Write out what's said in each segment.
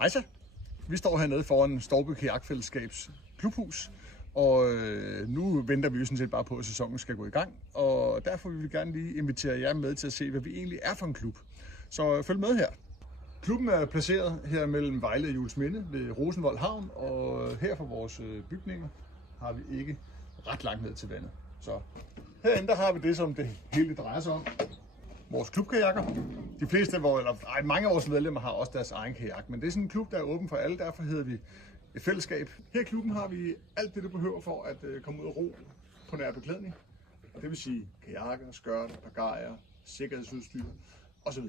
Hejsa! Vi står hernede foran Stouby Kajakfællesskabs klubhus, og nu venter vi jo sådan set bare på, at sæsonen skal gå i gang, og derfor vil vi gerne lige invitere jer med til at se, hvad vi egentlig er for en klub. Så følg med her. Klubben er placeret her mellem Vejle og Juelsminde ved Rosenvold Havn, og her for vores bygninger har vi ikke ret langt ned til vandet. Så herinde der har vi det, som det hele drejer sig om. Vores klubkajakker. De fleste af vores, eller mange af vores medlemmer har også deres egen kajak, men det er sådan en klub, der er åben for alle, derfor hedder vi et fællesskab. Her i klubben har vi alt det, du behøver for at komme ud og ro på nær beklædning. Det vil sige kajakker, skørter, pagajer, sikkerhedsudstyr osv.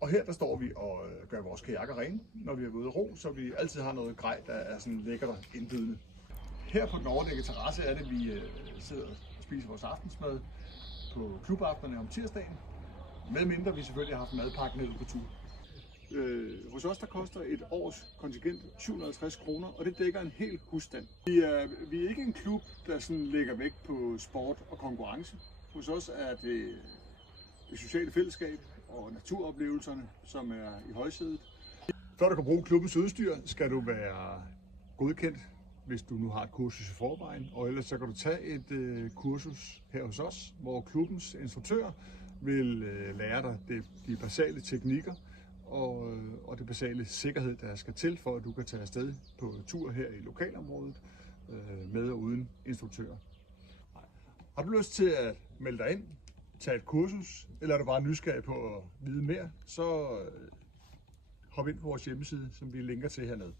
Og her der står vi og gør vores kajakker rene, når vi er ude at ro, så vi altid har noget grej, der er sådan lækkert og indbydende. Her på den overdækkede terrasse er det, vi sidder og spiser vores aftensmad på klubaftenerne om tirsdagen, medmindre vi selvfølgelig har haft madpakke med ud på tur. Hos os der koster et års kontingent 750 kroner, og det dækker en hel husstand. Vi er ikke en klub, der sådan lægger vægt på sport og konkurrence. Hos os er det sociale fællesskab og naturoplevelserne, som er i højsædet. Før du kan bruge klubbens udstyr, skal du være godkendt, hvis du nu har et kursus i forvejen, og ellers så kan du tage et kursus her hos os, hvor klubbens instruktør vil lære dig de basale teknikker og det basale sikkerhed, der skal til, for at du kan tage afsted på tur her i lokalområdet med og uden instruktør. Har du lyst til at melde dig ind, tage et kursus, eller er du bare nysgerrig på at vide mere, så hop ind på vores hjemmeside, som vi linker til hernede.